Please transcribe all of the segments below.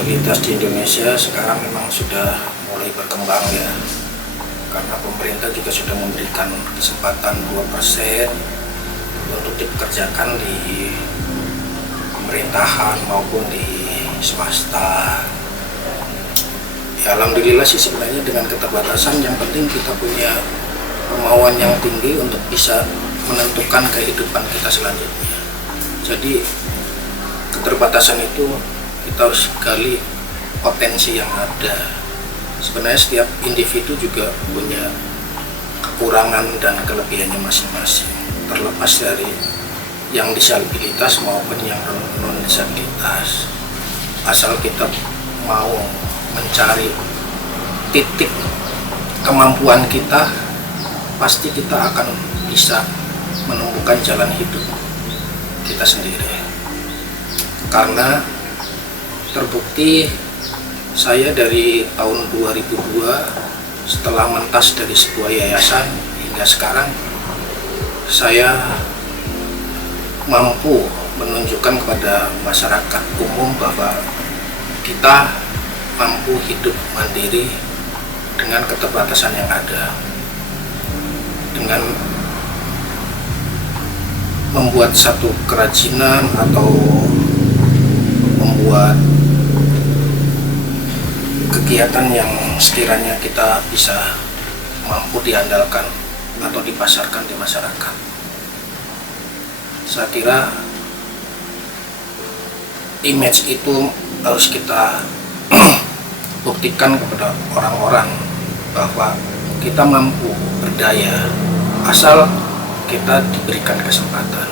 disabilitas di Indonesia sekarang memang sudah mulai berkembang ya, karena pemerintah juga sudah memberikan kesempatan 2% untuk dipekerjakan di pemerintahan maupun di swasta. Ya, alhamdulillah sih sebenarnya dengan keterbatasan, yang penting kita punya kemauan yang tinggi untuk bisa menentukan kehidupan kita selanjutnya. Jadi keterbatasan itu kita harus gali potensi yang ada. Sebenarnya setiap individu juga punya kekurangan dan kelebihannya masing-masing, terlepas dari yang disabilitas maupun yang non disabilitas. Asal kita mau mencari titik kemampuan kita, pasti kita akan bisa menemukan jalan hidup kita sendiri. Karena terbukti saya dari tahun 2002 setelah mentas dari sebuah yayasan hingga sekarang, saya mampu menunjukkan kepada masyarakat umum bahwa kita mampu hidup mandiri dengan keterbatasan yang ada, dengan membuat satu kerajinan atau membuat kegiatan yang sekiranya kita bisa mampu diandalkan atau dipasarkan di masyarakat. Saya kira image itu harus kita buktikan kepada orang-orang bahwa kita mampu berdaya asal kita diberikan kesempatan.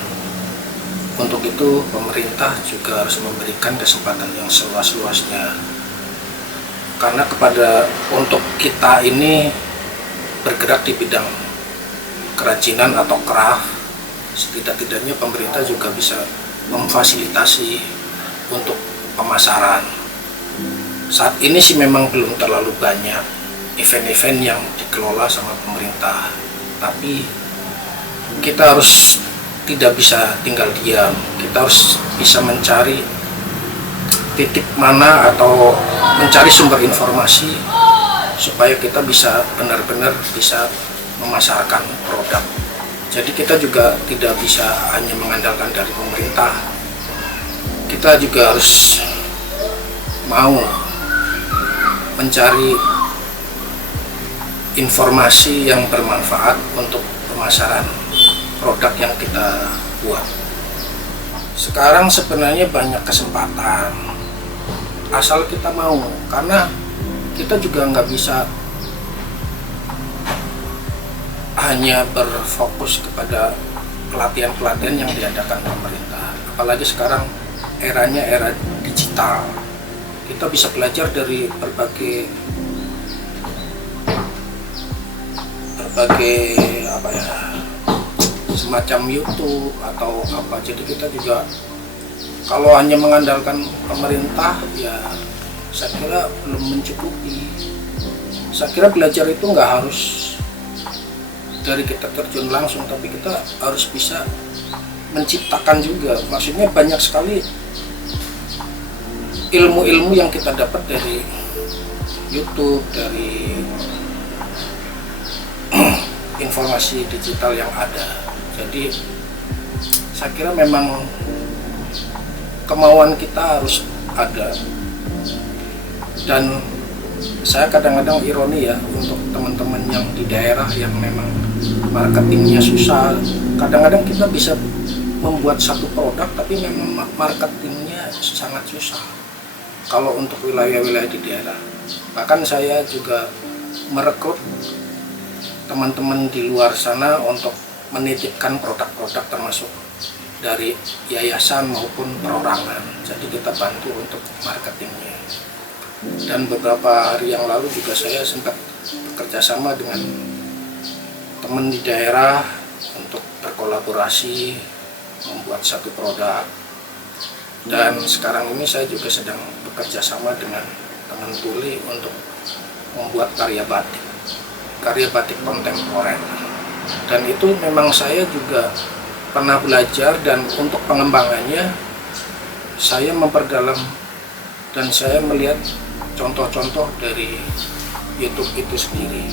Untuk itu pemerintah juga harus memberikan kesempatan yang seluas-luasnya, karena untuk kita ini bergerak di bidang kerajinan atau craft, setidak-tidaknya pemerintah juga bisa memfasilitasi untuk pemasaran. Saat ini sih memang belum terlalu banyak event-event yang dikelola sama pemerintah, tapi kita harus tidak bisa tinggal diam. Kita harus bisa mencari titik mana atau mencari sumber informasi supaya kita bisa benar-benar bisa memasarkan produk. Jadi kita juga tidak bisa hanya mengandalkan dari pemerintah. Kita juga harus mau mencari informasi yang bermanfaat untuk pemasaran produk yang kita buat. Sekarang sebenarnya banyak kesempatan, asal kita mau, karena kita juga nggak bisa hanya berfokus kepada pelatihan-pelatihan yang diadakan pemerintah. Apalagi sekarang eranya era digital, kita bisa belajar dari berbagai semacam YouTube atau apa. Jadi kita juga kalau hanya mengandalkan pemerintah, ya saya kira belum mencukupi. Saya kira belajar itu nggak harus dari kita terjun langsung, tapi kita harus bisa menciptakan juga. Maksudnya banyak sekali ilmu-ilmu yang kita dapat dari YouTube, dari informasi digital yang ada. Jadi saya kira memang kemauan kita harus ada. Dan saya kadang-kadang ironi ya, untuk teman-teman yang di daerah yang memang marketingnya susah, kadang-kadang kita bisa membuat satu produk tapi memang marketingnya sangat susah kalau untuk wilayah-wilayah di daerah. Bahkan saya juga merekrut teman-teman di luar sana untuk menitipkan produk-produk termasuk dari yayasan maupun perorangan. Jadi kita bantu untuk marketingnya. Dan beberapa hari yang lalu juga saya sempat bekerja sama dengan teman di daerah untuk berkolaborasi membuat satu produk. Dan sekarang ini saya juga sedang bekerja sama dengan teman tuli untuk membuat karya batik kontemporer. Dan itu memang saya juga pernah belajar, dan untuk pengembangannya saya memperdalam dan saya melihat contoh-contoh dari YouTube itu sendiri.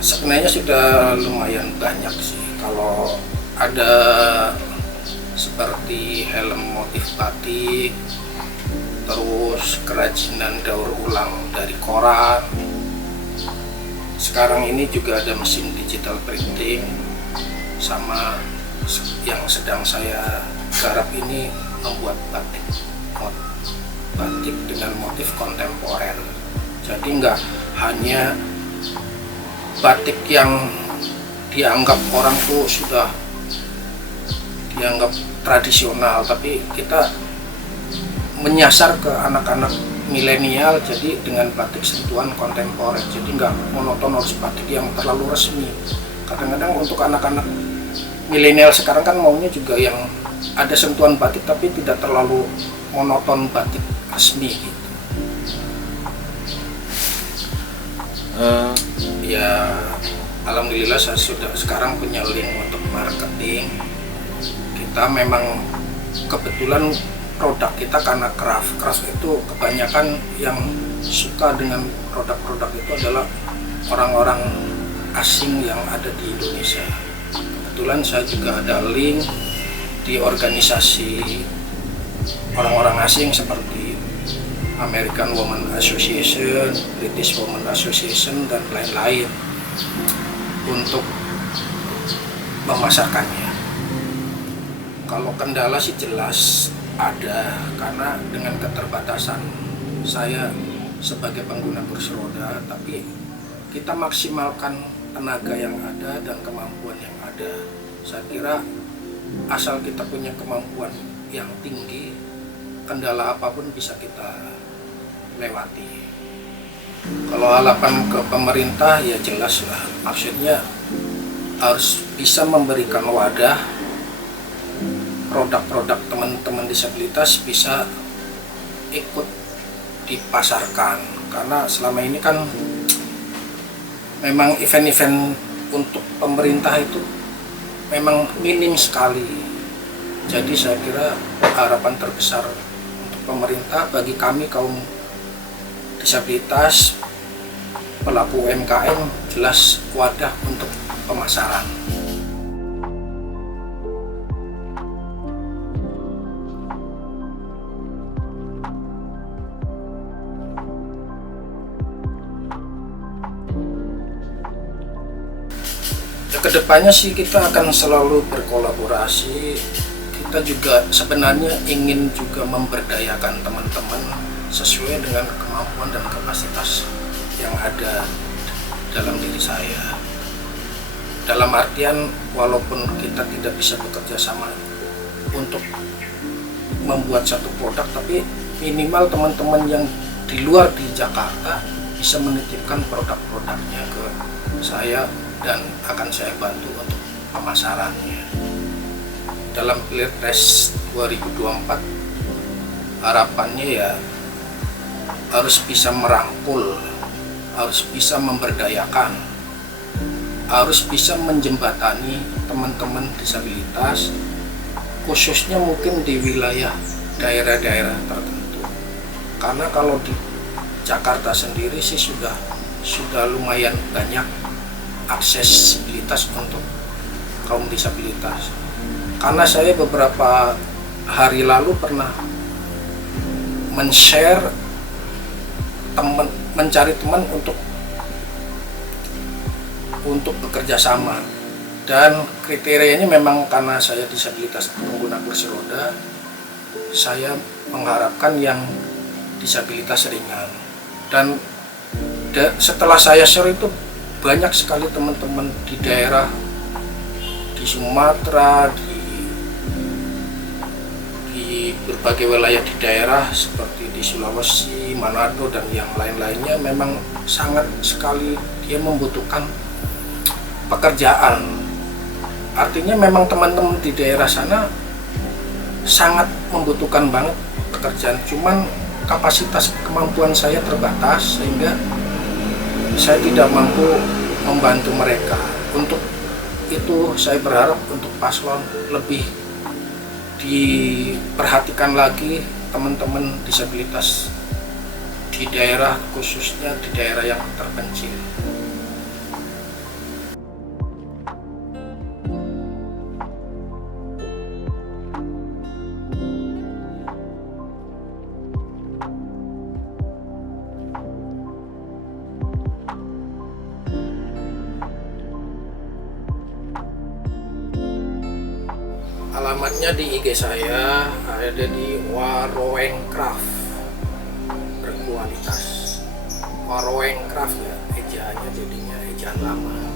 Sebenarnya sudah lumayan banyak sih, kalau ada seperti helm motif batik, terus kerajinan daur ulang dari koran. Sekarang ini juga ada mesin digital printing, sama yang sedang saya garap ini membuat batik dengan motif kontemporer. Jadi nggak hanya batik yang dianggap orang tuh sudah dianggap tradisional, tapi kita menyasar ke anak-anak milenial, jadi dengan batik sentuhan kontemporer. Jadi nggak monoton harus batik yang terlalu resmi. Kadang-kadang untuk anak-anak milenial sekarang kan maunya juga yang ada sentuhan batik tapi tidak terlalu monoton batik resmi gitu. Ya alhamdulillah saya sudah sekarang punya link untuk marketing. Kita memang kebetulan produk kita karena craft itu kebanyakan yang suka dengan produk-produk itu adalah orang-orang asing yang ada di Indonesia. Kebetulan saya juga ada link di organisasi orang-orang asing seperti American Women Association, British Women Association, dan lain-lain untuk memasarkannya. Kalau kendala sih jelas ada, karena dengan keterbatasan saya sebagai pengguna kursi roda, tapi kita maksimalkan tenaga yang ada dan kemampuan yang ada. Saya kira asal kita punya kemampuan yang tinggi, kendala apapun bisa kita lewati. Kalau harapan ke pemerintah ya jelas lah, maksudnya harus bisa memberikan wadah produk-produk teman-teman disabilitas bisa ikut dipasarkan, karena selama ini kan memang event-event untuk pemerintah itu memang minim sekali. Jadi saya kira harapan terbesar untuk pemerintah bagi kami kaum disabilitas, pelaku UMKM, jelas wadah untuk pemasaran. Kedepannya sih kita akan selalu berkolaborasi. Kita juga sebenarnya ingin juga memberdayakan teman-teman sesuai dengan kemampuan dan kapasitas yang ada dalam diri saya. Dalam artian walaupun kita tidak bisa bekerja sama untuk membuat satu produk, tapi minimal teman-teman yang di luar di Jakarta bisa menitipkan produk-produknya ke saya dan akan saya bantu untuk pemasarannya. Dalam Pilpres 2024 harapannya ya harus bisa merangkul, harus bisa memberdayakan, harus bisa menjembatani teman-teman disabilitas, khususnya mungkin di wilayah daerah-daerah tertentu. Karena kalau di Jakarta sendiri sih sudah lumayan banyak aksesibilitas untuk kaum disabilitas. Karena saya beberapa hari lalu pernah men-share mencari teman untuk bekerja sama, dan kriterianya memang karena saya disabilitas pengguna kursi roda, saya mengharapkan yang disabilitas ringan. Dan setelah saya share itu banyak sekali teman-teman di daerah, di Sumatera, di berbagai wilayah di daerah seperti di Sulawesi, Manado, dan yang lain-lainnya memang sangat sekali dia membutuhkan pekerjaan. Artinya memang teman-teman di daerah sana sangat membutuhkan banget pekerjaan, cuman kapasitas kemampuan saya terbatas sehingga saya tidak mampu membantu mereka. Untuk itu saya berharap untuk paslon lebih diperhatikan lagi teman-teman disabilitas di daerah, khususnya di daerah yang terpencil. Alamatnya di IG saya ada di Waroengcraft berkualitas. Waroengcraft ya, ejaannya jadinya ejaan lama.